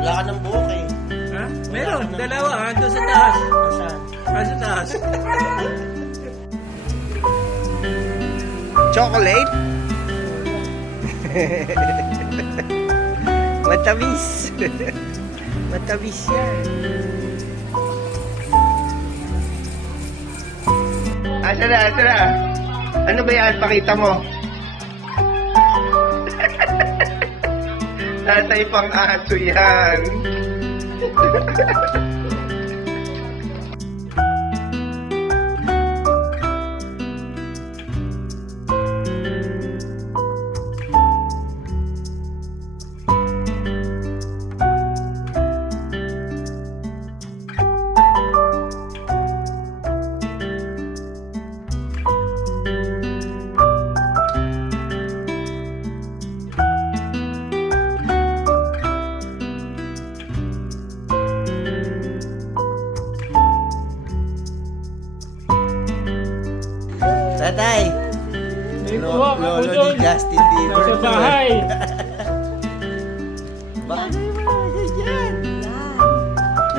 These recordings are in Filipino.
Wala ka ng buhok eh. Ha? Meron, dalawa. Doon sa taas. Saan? Sa taas. Chocolate? Matamis. Matamis yan. Asa na, asa na? Ano ba yan? Pakita mo. Tatay pang aso yan. Tatay! May buwak ako Lolo doon. ni Justin Bieber. Sa bahay. Bagay mo na dyan.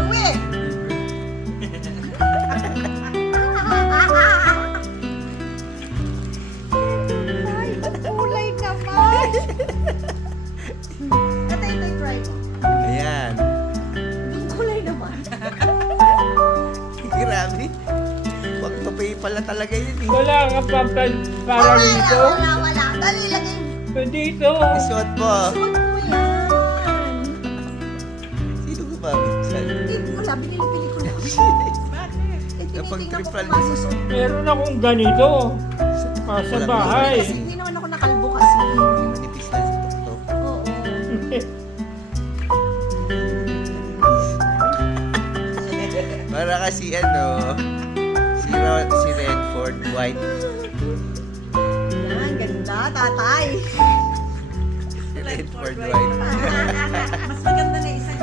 Uwi! Ay, kulay naman! Tatay, try mo. Ayan. Ang kulay naman. Grabe. Wag to pay pala talaga yun eh. Wala nga para dito. Wala. Dali, lagay. Dito. Isuot mo. Suot mo yan. Sino gumamit saan? Hindi mo wala, binili-pili ko lang. Tinitingnan ko Napag-tripal kung masusuot. Meron akong ganito. Sa bahay. Kasi hindi naman ako nakalbo kasi. Manipis lang sa tuktok. Oo. Para kasi ano, si Redford White. Yan, ganda, tatay. Si Redford White. Mas maganda na isa.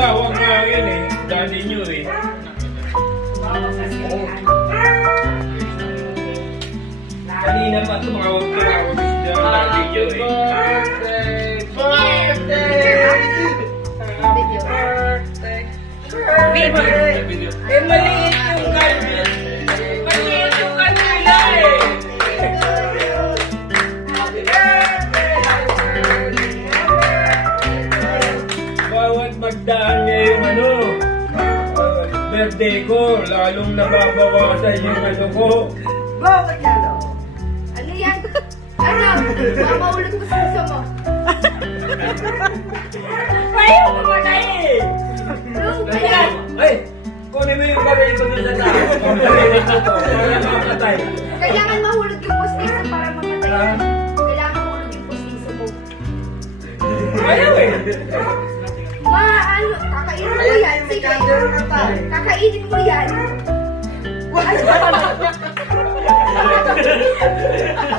Bawang nga yun eh. Dali nyo eh. Kanina pa tumawag si dali nyo eh. Video. Eh, maliit yung kanila. Maliit yung kanila eh. Bawat magdaan niya yung birthday ko, lalong nababawasan yung ano ko. Bakit yan o? Ano yan? Ano? Mamaulot ko sa gusto mo. Ayaw ko matay eh! Ano ba yan? Ay! Kunin mo yung bagay ko doon sa tao. Pagpalitin ko to, para makatay. Kailangan mahulog yung postiso para mamatay. Kailangan mahulog yung postiso mo. Ayaw eh! Ano? Kakainin mo yan. Sige. Kakainin mo yan. Ano?